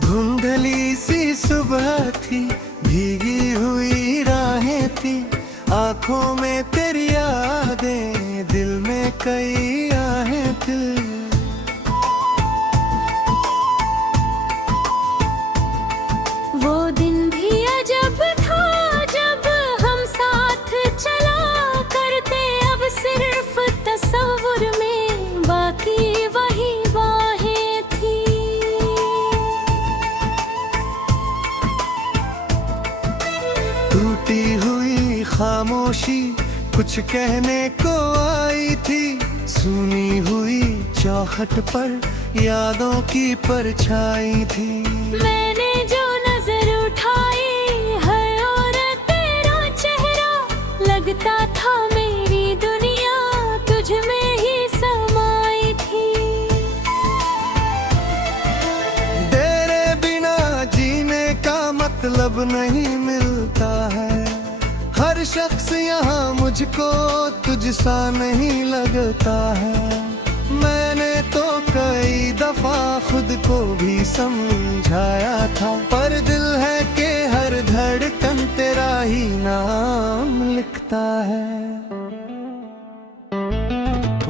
धुंधली सी सुबह थी, भीगी हुई राहें थी, आंखों में तेरी यादें, दिल में कई आहें थी। वो दिन भी अजब था जब हम साथ चला करते, अब सिर्फ तस्वुर में बाकी वही बाहें थी। टूटी हुई खामोशी कुछ कहने को आई थी, सुनी हुई चौखट पर यादों की परछाई थी। मैंने जो नजर उठाई है और तेरा चेहरा, लगता था मेरी दुनिया तुझ में ही समाई थी। तेरे बिना जीने का मतलब नहीं मिलता है, हर शख्स यहाँ मुझको तुझसा नहीं लगता है। मैंने तो कई दफा खुद को भी समझाया था, पर दिल है कि हर धड़कन तेरा ही नाम लिखता है।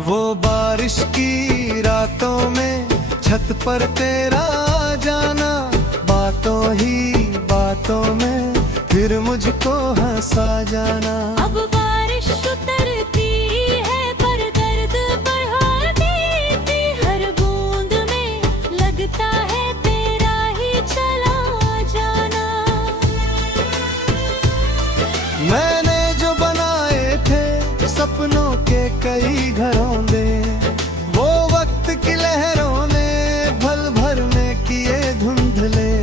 वो बारिश की रातों में छत पर तेरा जाना, बातों ही बातों में फिर मुझको हंसा जाना। अब बारिश उतरती है पर दर्द बढ़ाती थी, हर बूंद में लगता है तेरा ही चला जाना। मैंने जो बनाए थे सपनों के कई घरों दे, वो वक्त की लहरों ने भल भर में किए धुंधले।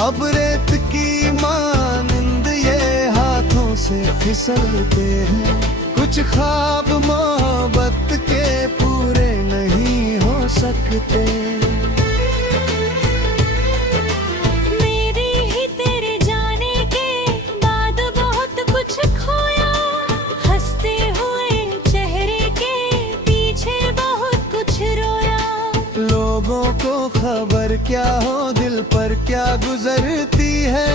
अब रेत की मानिंद ये हाथों से फिसलते हैं, कुछ ख्वाब मोहब्बत के पूरे नहीं हो सकते। मेरी ही तेरे जाने के बाद बहुत कुछ खोया, हंसते हुए चेहरे के पीछे बहुत कुछ रोया। लोगों को खबर क्या हो दिल पर क्या गुजरती है,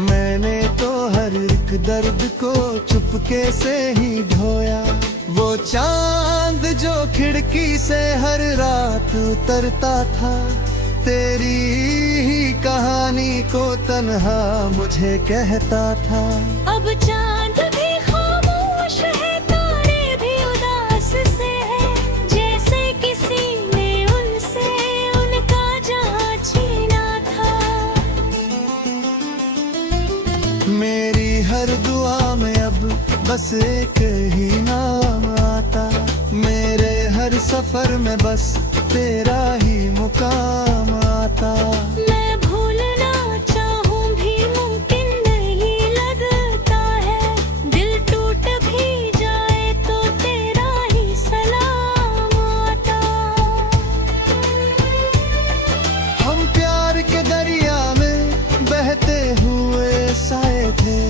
मैंने तो हर एक दर्द को चुपके से ही ढोया। वो चांद जो खिड़की से हर रात उतरता था, तेरी ही कहानी को तन्हा मुझे कहता था। अब चांद भी खामोश है, तारे भी उदास से है, जैसे किसी ने उनसे उनका जहां छीना था। मेरी हर दुआ में अब बस एक ही नाम आता, मेरे हर सफर में बस तेरा ही मुकाम आता। मैं भूलना चाहूं भी मुमकिन नहीं लगता है, दिल टूट भी जाए तो तेरा ही सलाम आता। हम प्यार के दरिया में बहते हुए साए थे,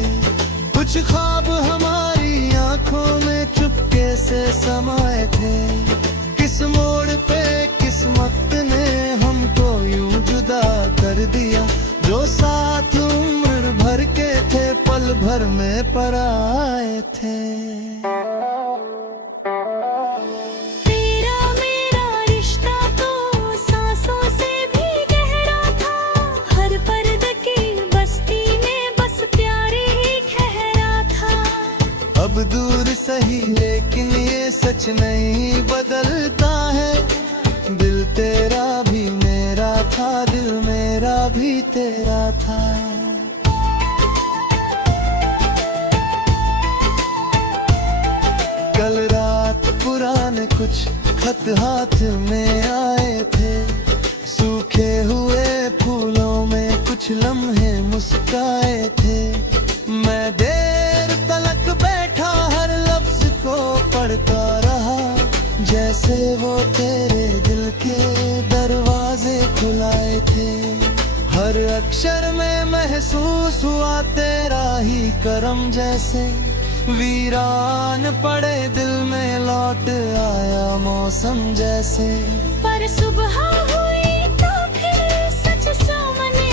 कुछ ख्वाब हमारी आंखों में चुपके से समाये थे। किस मोड़ पे किस्मत ने हमको यूं जुदा कर दिया, जो साथ उम्र भर के थे पल भर में पराए थे। तेरा मेरा रिश्ता तो सांसों से भी गहरा था, हर पर्द की बस्ती में बस प्यार ही ठहरा था। अब दूर सही लेकिन ये सच नहीं बदलता है, दिल तेरा भी मेरा था, दिल मेरा भी तेरा था। कल रात पुराने कुछ खत हाथ में आए थे, सूखे हुए फूलों में कुछ लम्हे मुस्काए थे। मैं देर तलक बैठा हर लफ्ज को पढ़ता रहा, जैसे वो तेरे दिल के दरवाजे खुलाए थे। हर अक्षर में महसूस हुआ तेरा ही करम, जैसे वीरान पड़े दिल में लौट आया मौसम जैसे। पर सुबह हुई तो फिर सच सामने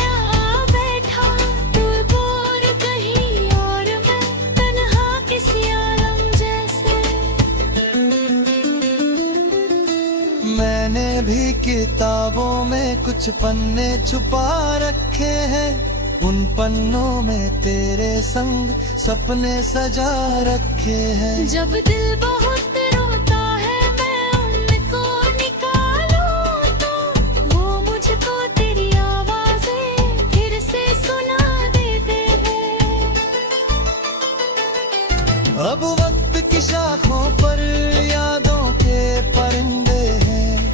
भी किताबों में कुछ पन्ने छुपा रखे हैं, उन पन्नों में तेरे संग सपने सजा रखे हैं। जब दिल बहुत रोता है मैं उनको निकालूं तो वो मुझको तेरी आवाज़ें फिर से सुना देते हैं। अब वक्त की शाखों पर यादों के परिंदे हैं,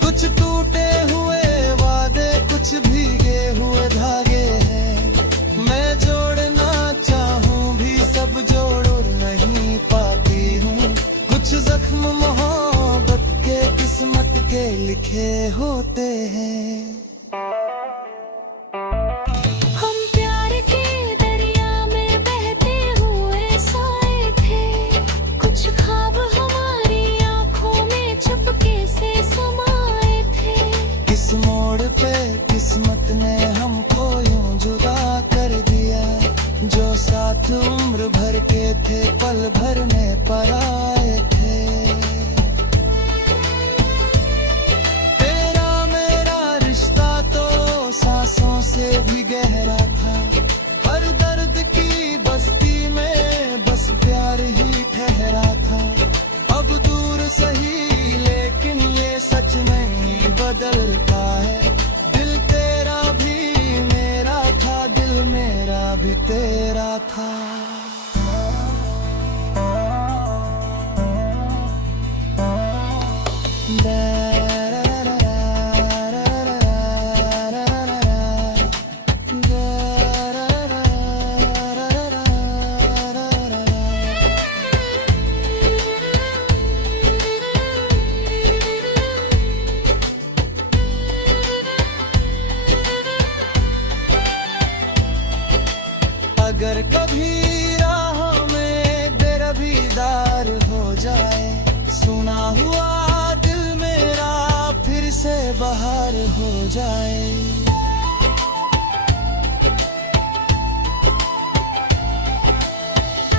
कुछ टूटे हुए वादे कुछ भीगे हुए धागे हैं। मैं जोड़ना चाहूं भी सब जोड़ नहीं पाती हूँ, कुछ जख्म मोहब्बत के किस्मत के लिखे होते हैं। हम प्यार के दरिया में बहते हुए साए थे, कुछ ख्वाब हमारी आंखों में चुपके से समाए थे। किस मोड़ पे किस्मत ने हमको यूं जुदा कर दिया, जो साथ उम्र भर के थे पल भर में पराए थे। तेरा मेरा रिश्ता तो सांसों से भी गहरा था, हर दर्द की बस्ती में बस प्यार ही ठहरा था। अब दूर सही लेकिन ये सच नहीं बदलता है, दिल तेरा भी मेरा था, दिल मेरा भी तेरा था। अगर कभी राह में बेरबीदार हो जाए, सुना हुआ दिल मेरा फिर से बाहर हो जाए।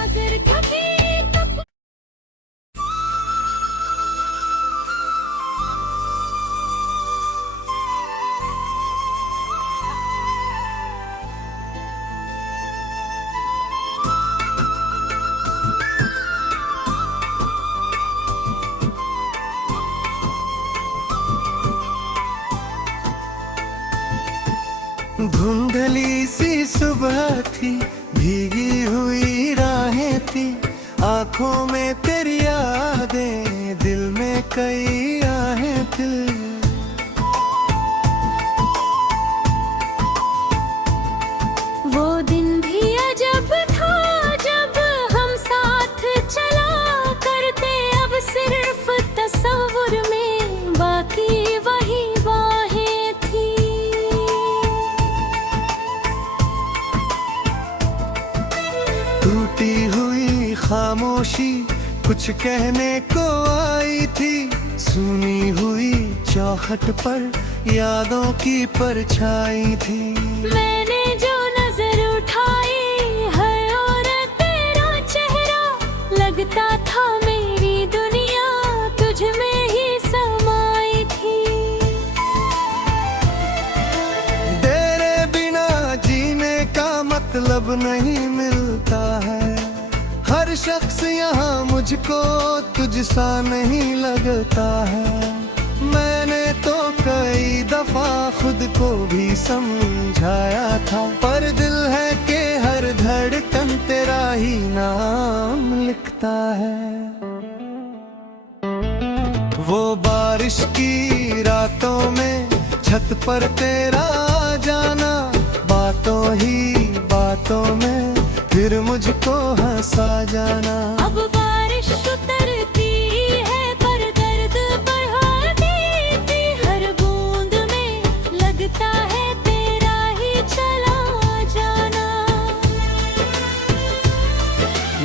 अगर कभी धुंधली सी सुबह थी, भीगी हुई राहें थी, आंखों में तेरी यादें, दिल में कई आहें दिल। वो दिन भी अजब था जब हम साथ चला करते, अब सिर्फ तस्वुर में बाकी वही बाहें थी। टूटी हुई खामोशी कुछ कहने को आई थी, सुनी हुई चौखट पर यादों की परछाई थी। मैंने जो नजर उठाई है और तेरा चेहरा, लगता था मेरी दुनिया तुझ में ही समाई थी। तेरे बिना जीने का मतलब नहीं मिलता है, हर शख्स यहाँ मुझको तुझसा नहीं लगता है। मैंने तो कई दफा खुद को भी समझाया था, पर दिल है कि हर धड़कन तेरा ही नाम लिखता है। वो बारिश की रातों में छत पर तेरा जाना, बातों ही बातों में फिर मुझको हंसा जाना। अब बारिश उतरती है पर दर्द बढ़ाती थी, हर बूंद में लगता है तेरा ही चला जाना।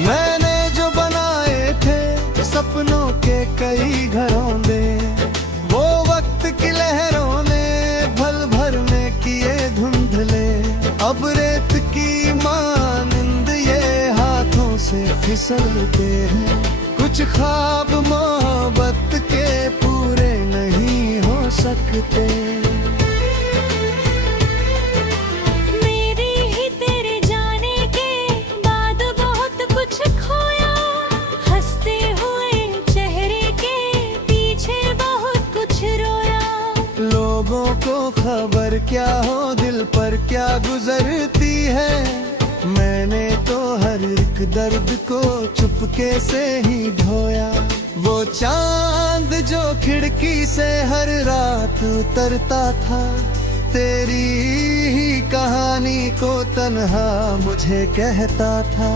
मैंने जो बनाए थे सपनों के कई घरों दे, वो वक्त की लहरों ने भल भर में किए धुंधले। अब रेत की मानिंद ये हाथों से फिसलते हैं, कुछ ख्वाब मोहब्बत के पूरे नहीं हो सकते। मेरी ही तेरे जाने के बाद बहुत कुछ खोया, हंसते हुए चेहरे के पीछे बहुत कुछ रोया। लोगों को खबर क्या हो दिल पर क्या गुजरती है, मैंने तो हर एक दर्द को चुपके से ही ढोया। वो चांद जो खिड़की से हर रात उतरता था, तेरी ही कहानी को तन्हा मुझे कहता था।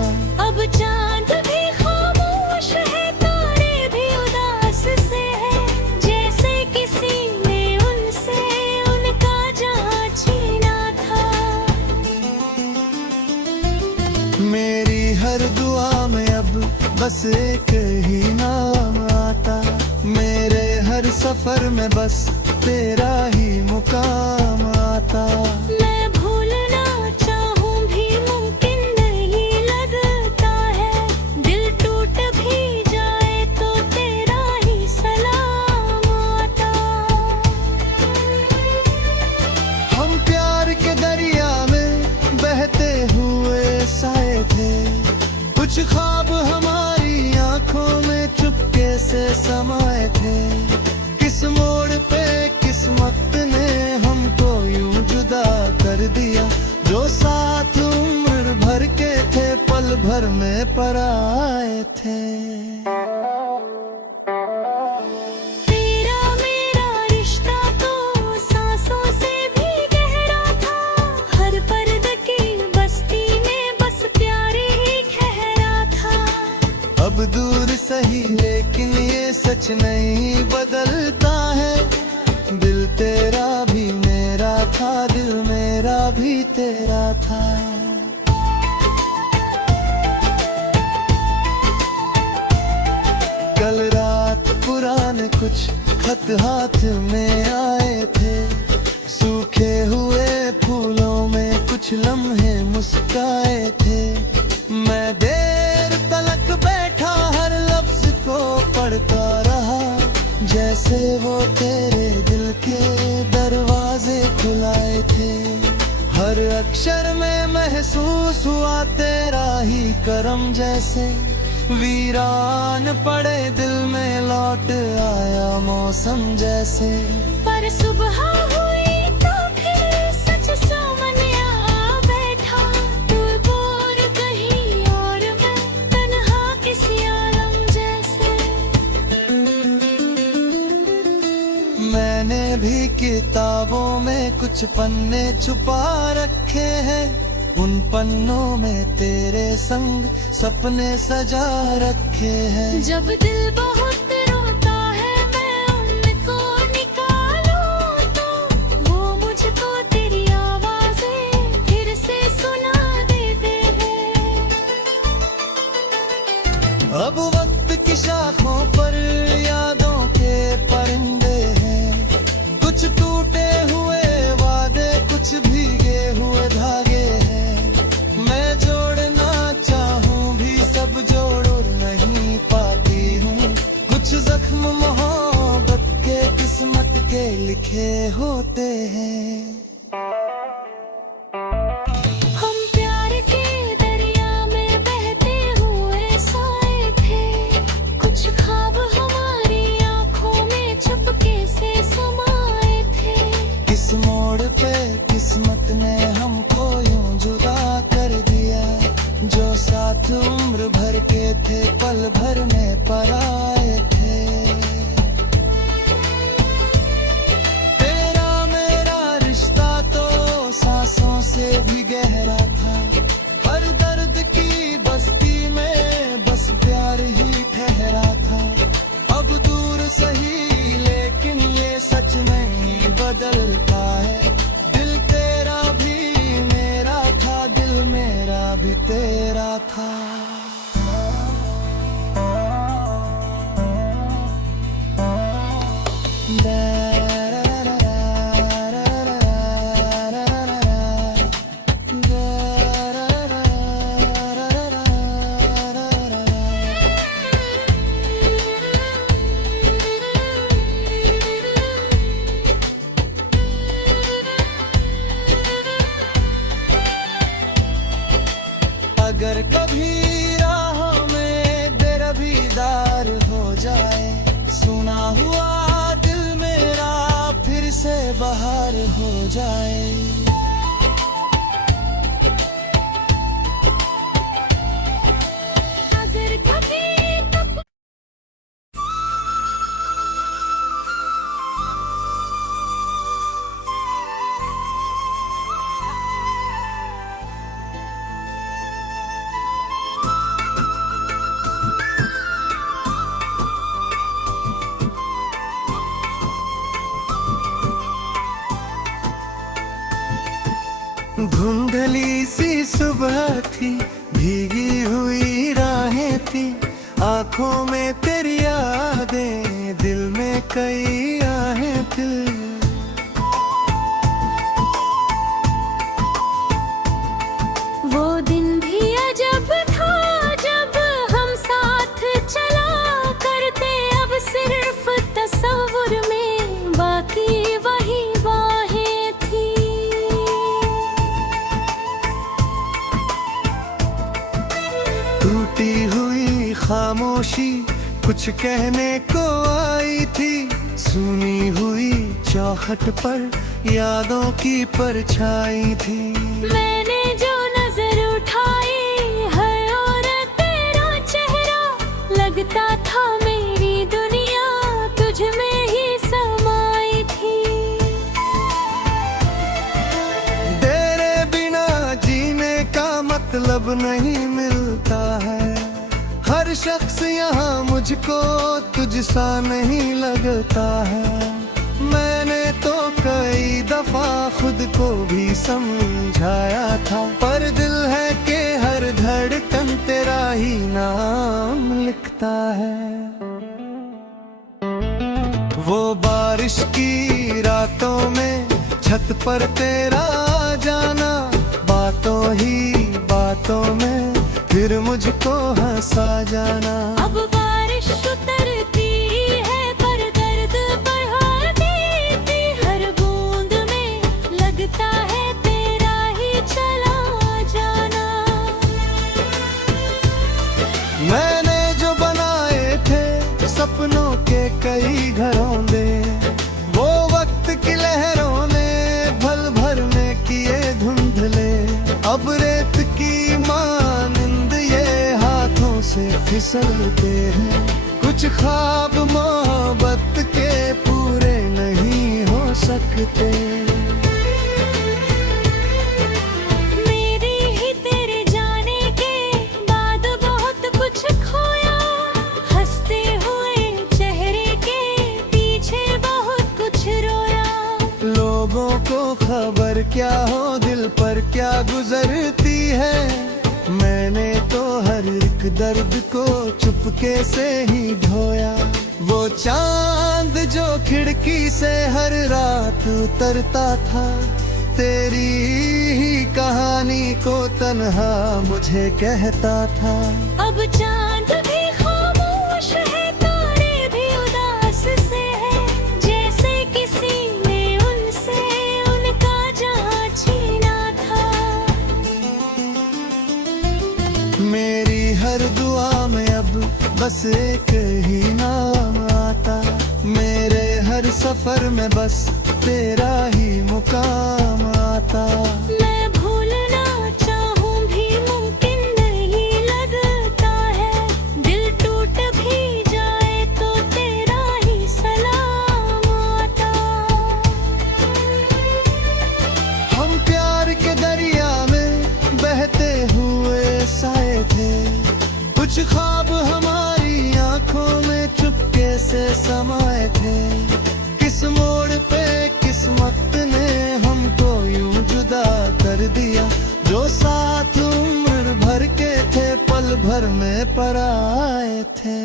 अब चांद भी खामोश है, तारे भी उदास से है, जैसे किसी ने उनसे उनका जहां छीना था। मेरी हर दुआ में अब बस एक ही नाम आता, मेरे हर सफर में बस तेरा ही मुकाम आता। मैं भूलना चाहूं भी मुमकिन नहीं लगता है, दिल टूट भी जाए तो तेरा ही सलाम आता। हम प्यार के दरिया में बहते हुए साए थे, कुछ ख्वाब हमारी आंखों में चुपके से समाये थे। किस मोड़ पे किस्मत ने हमको यूं जुदा कर दिया, जो साथ उम्र भर के थे पल भर में पराए थे। तेरा मेरा रिश्ता तो सांसों से भी गहरा था, हर पर्द की बस्ती में बस प्यार ही ठहरा था। अब दूर सही लेकिन ये सच नहीं बदलता है, दिल तेरा भी मेरा था, दिल मेरा भी तेरा था। कल रात पुराने कुछ खत हाथ में आए थे, सूखे हुए फूलों में कुछ लम्हे मुस्काए थे। मैं देर तलक बैठा हर लफ्ज को पढ़ता रहा, जैसे वो तेरे दिल के दरवाजे खुलाए थे। हर अक्षर में महसूस हुआ तेरा ही करम, जैसे वीरान पड़े दिल में लौट आया मौसम जैसे। पर सुबह हुई तो फिर सच सामने आ बैठा, तू दूर कहीं और मैं तन्हा किसी आलम जैसे। मैंने भी किताबों में कुछ पन्ने छुपा रखे हैं, उन पन्नों में तेरे संग सपने सजा रखे हैं। जब दिल बहुत रोता है मैं उनको निकालूं तो वो मुझको तेरी आवाज़ें फिर से सुना देते हैं। अब वक्त की शाखों पर यादों के परिंदे हैं, कुछ टूटे हुए वादे कुछ भीगे हुए धागे हैं। मैं जोड़ना चाहूं भी सब जोड़ नहीं पाती हूँ, कुछ जख्म मोहब्बत के किस्मत के लिखे होते हैं। हम प्यार के दरिया में बहते हुए साए थे, कुछ ख्वाब हमारी आंखों में चुपके से समाये थे। किस मोड़ पे किस्मत ने हमको यूं जुदा कर दिया, जो साथ उम्र भर के थे पल भर में पराए थे। तेरा मेरा रिश्ता तो सांसों से भी गहरा था, पर दर्द की बस्ती में बस प्यार ही ठहरा था। अब दूर सही लेकिन ये सच नहीं बदलता है, दिल तेरा भी मेरा था, दिल मेरा भी तेरा था। जाए। अगर कभी धुंधली सी सुबह थी, भीगी हुई राहें थी, आंखों में तेरी यादें, दिल में कई आहें दिल। वो दिन भी अजब था जब हम साथ चला करते, अब सिर्फ तस्वुर में बाकी वही बाहें थी। टूटी हुई खामोशी कुछ कहने को आई थी, सुनी हुई चौखट पर यादों की परछाई थी। मैंने जो नजर उठाई है और तेरा चेहरा, लगता था मेरी दुनिया तुझ में ही समाई थी। तेरे बिना जीने का मतलब नहीं मिलता है, हर शख्स यहाँ मुझको तुझसा नहीं लगता है। मैंने तो कई दफा खुद को भी समझाया था, पर दिल है कि हर धड़कन तेरा ही नाम लिखता है। वो बारिश की रातों में छत पर तेरा जाना, बातों ही बातों में फिर मुझको हंसा जाना। अब बारिश उतरती है पर दर्द बढ़ाती थी, हर बूंद में लगता है तेरा ही चला जाना। मैंने जो बनाए थे सपनों के कई घरों दे, वो वक्त की लहरों ने भल भर में किए धुंधले। अब रेत की मानिंद ये हाथों से फिसलते हैं, कुछ ख्वाब मोहब्बत के पूरे नहीं हो सकते। मेरी ही तेरे जाने के बाद बहुत कुछ खोया, हंसते हुए चेहरे के पीछे बहुत कुछ रोया। लोगों को खबर क्या हो दिल पर क्या गुजरती है, मैंने तो हर एक दर्द को चुपके से ही ढोया। वो चांद जो खिड़की से हर रात उतरता था, तेरी ही कहानी को तन्हा मुझे कहता था। अब चांद भी खामोश है, तारे भी उदास से है, जैसे किसी ने उनसे उनका जहां छीना था। मेरी हर दुआ में अब बस एक ही नाम आता, मेरे हर सफर में बस तेरा ही मुकाम आता। मैं भूलना चाहूं भी मुमकिन नहीं लगता है, दिल टूट भी जाए तो तेरा ही सलाम आता। हम प्यार के दरिया में बहते हुए साए थे, कुछ ख्वाब हमारी आंखों में चुपके से समाये थे। किस मोड़ पे किस्मत ने हमको यूं जुदा कर दिया, जो साथ उम्र भर के थे पल भर में पराए थे।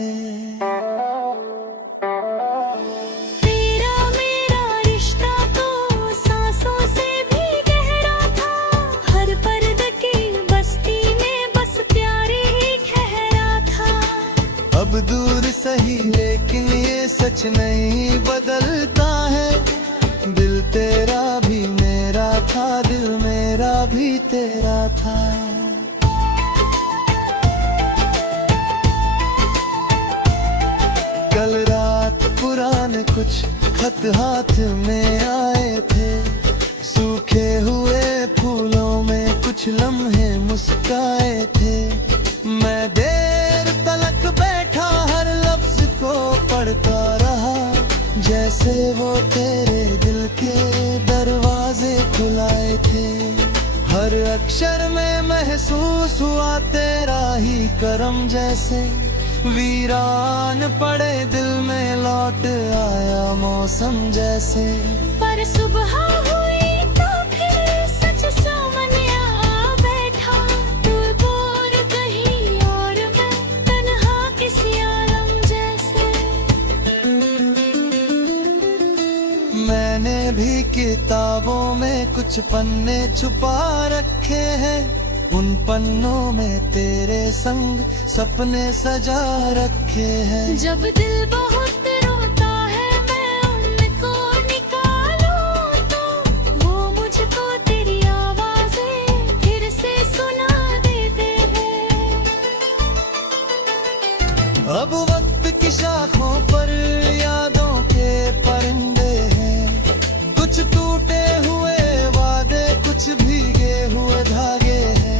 तेरा मेरा रिश्ता तो सांसों से भी गहरा था, हर पर्द की बस्ती में बस प्यार ही ठहरा था। अब दूर सही लेकिन ये सच नहीं बदलता है, दिल तेरा भी मेरा था, दिल मेरा भी तेरा था। कल रात पुराने कुछ खत हाथ में आए थे, सूखे हुए फूलों में कुछ लम्हे मुस्काए थे। मैं देर तलक बैठा हर लफ्ज को पढ़ता रहा, जैसे वो तेरे दिल के दरवाजे खुलाए थे। हर अक्षर में महसूस हुआ तेरा ही करम, जैसे वीरान पड़े दिल में लौट आया मौसम जैसे। पर सुबह हुई तो फिर सच सामने आ बैठा, तू दूर कहीं और मैं तन्हा किसी आलम जैसे। मैंने भी किताबों में कुछ पन्ने छुपा रखे हैं, उन पन्नों में तेरे संग सपने सजा रखे हैं। जब दिल बहुत रोता है मैं उनको निकालूं तो वो मुझको तेरी आवाज़ें फिर से सुना देते हैं। अब वक्त की शाखों पर यादों के परिंदे हैं, कुछ टूटे हुए वादे कुछ भीगे हुए धागे हैं।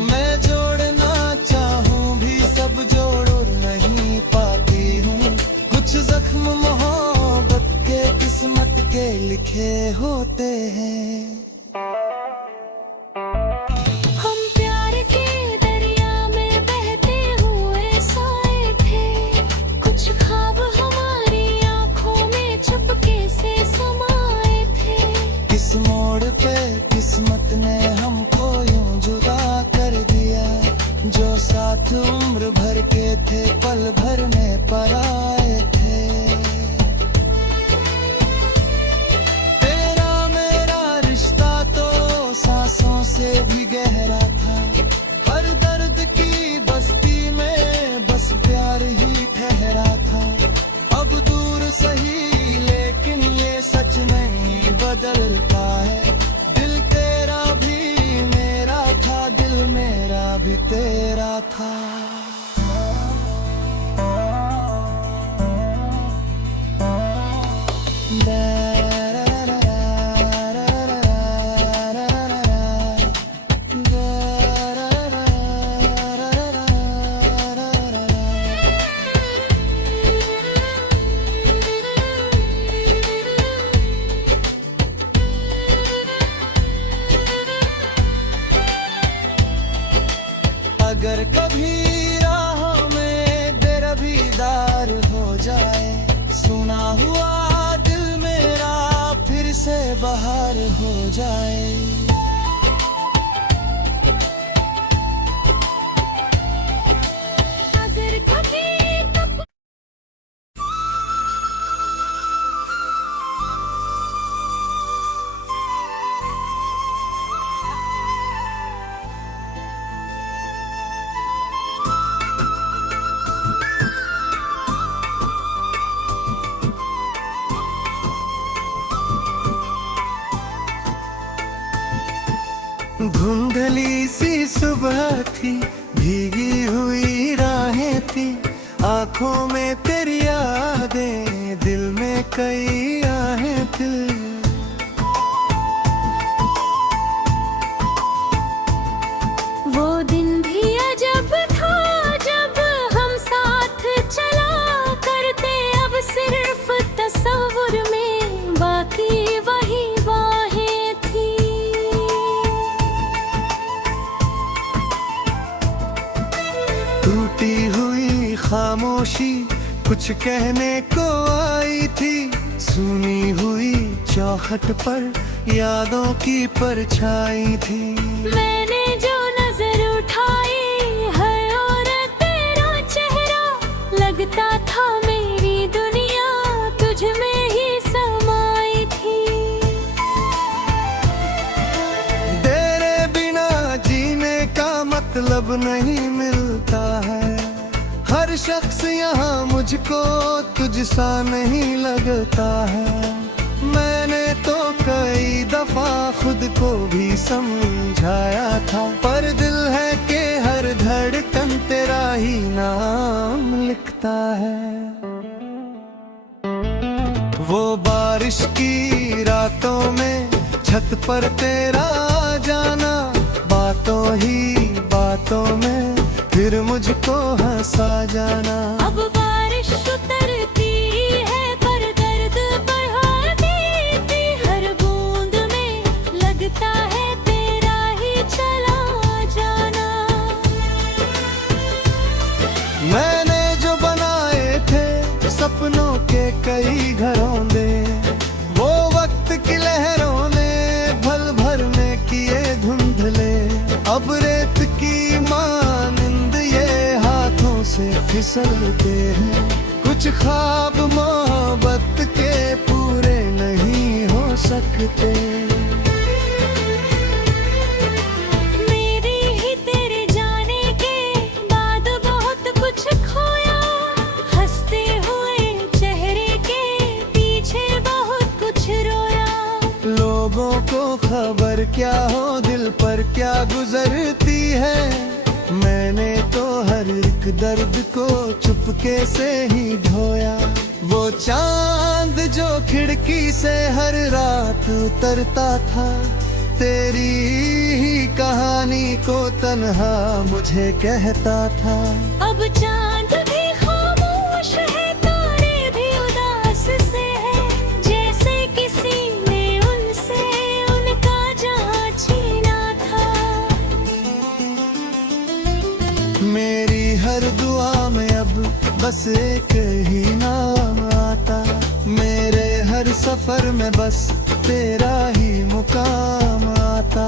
मैं जोड़ना चाहूं भी सब जोड़ नहीं पाती हूँ, कुछ जख्म मोहब्बत के किस्मत के लिखे होते हैं। हम प्यार के दरिया में बहते हुए साए थे, कुछ ख्वाब हमारी आंखों में चुपके से समाए थे। किस मोड़ पे किस्मत ने हमको यूं जुदा कर दिया, जो साथ उम्र भर के थे पल भर में पराए थे। तेरा मेरा रिश्ता तो सांसों से भी गहरा था, हर दर्द की बस्ती में बस प्यार ही ठहरा था। अब दूर सही लेकिन ये सच नहीं बदलता है, दिल तेरा भी मेरा था, दिल मेरा भी तेरा था। अगर कभी राहों में तेरा दीदार हो जाए, सुना हुआ दिल मेरा फिर से बाहर हो जाए। अगर कभी धुंधली सी सुबह थी, भीगी हुई राहें थी, आंखों में तेरी यादें, दिल में कई आहें थी। वो दिन भी अजब था जब हम साथ चला करते, अब सिर्फ तस्वुर में बाकी वही बाहें थी। टूटी हुई खामोशी कुछ कहने को आई थी, सुनी हुई चौखट पर यादों की परछाई थी। मैंने जो नजर उठाई है और तेरा चेहरा, लगता था मेरी दुनिया तुझ में ही समाई थी। तेरे बिना जीने का मतलब नहीं मिलता है, हर शख्स यहाँ मुझको तुझसा नहीं लगता है। मैंने तो कई दफा खुद को भी समझाया था, पर दिल है कि हर धड़कन तेरा ही नाम लिखता है। वो बारिश की रातों में छत पर तेरा जाना, बातों ही बातों में फिर मुझको हंसा जाना। अब बारिश उतरती है पर दर्द बढ़ाती थी, हर बूंद में लगता है तेरा ही चला जाना। मैंने जो बनाए थे सपनों के कई घरों दे, वो वक्त की लहरों ने भल भर में किए धुंधले। अब रेत की मानिंद ये हाथों से फिसलते हैं, कुछ ख्वाब मोहब्बत के पूरे नहीं हो सकते। मेरी ही तेरे जाने के बाद बहुत कुछ खोया, हंसते हुए चेहरे के पीछे बहुत कुछ रोया। लोगों को खबर क्या हो दिल पर क्या गुजरती है, मैंने तो हर एक दर्द को चुपके से ही ढोया। वो चांद जो खिड़की से हर रात उतरता था, तेरी ही कहानी को तन्हा मुझे कहता था। अब चांद भी खामोश है, तारे भी उदास से है, जैसे किसी ने उनसे उनका जहां छीना था। मेरी हर दुआ में अब बस एक ही नाम आता, मेरे हर सफर में बस तेरा ही मुकाम आता।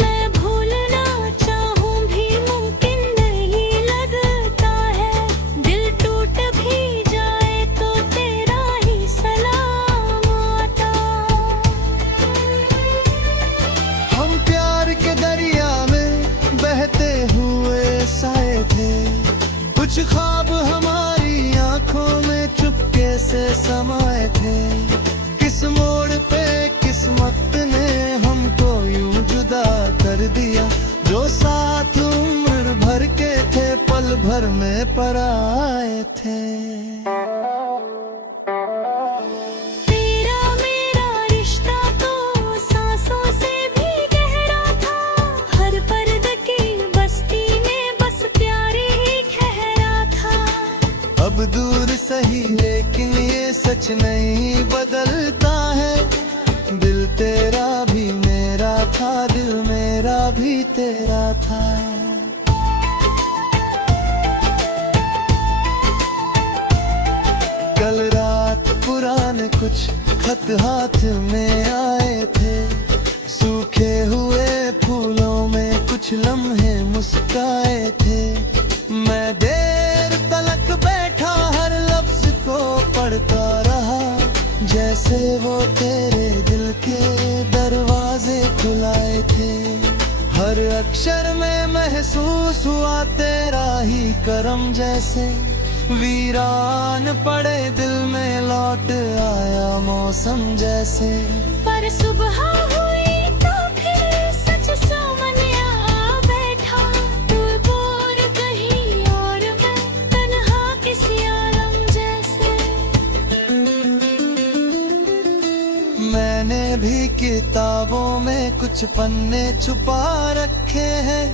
मैं भूलना चाहूं भी मुमकिन नहीं लगता है, दिल टूट भी जाए तो तेरा ही सलाम आता। हम प्यार के दरिया में बहते हुए साए थे, कुछ ख्वाब हमारी आंखों में चुपके से समाये थे। किस मोड़ पे किस्मत ने हमको यूं जुदा कर दिया, जो साथ उम्र भर के थे पल भर में पराए थे। तेरा मेरा रिश्ता तो सांसों से भी गहरा था, हर पर्द की बस्ती में बस प्यार ही ठहरा था। अब दूर सही लेकिन ये सच नहीं बदलता है, दिल तेरा भी मेरा था, दिल मेरा भी तेरा था। कल रात पुराने कुछ खत हाथ में आए थे, सूखे हुए फूलों में कुछ लम्हे मुस्काए थे। मैं देर तलक बैठा हर लफ्ज को पढ़ता रहा, जैसे वो तेरे दिल के दरवाजे खुलाए थे। हर अक्षर में महसूस हुआ तेरा ही करम, जैसे वीरान पड़े दिल में लौट आया मौसम जैसे। पर सुबह हुई तो फिर सच सामने आ बैठा, तू दूर कहीं और मैं तन्हा किसी आलम जैसे। मैंने भी किताबों में कुछ पन्ने छुपा रखे हैं,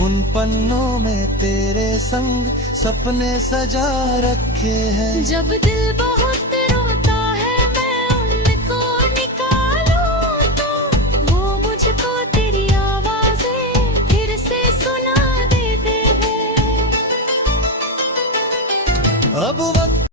उन पन्नों में तेरे संग सपने सजा रखे हैं। जब दिल बहुत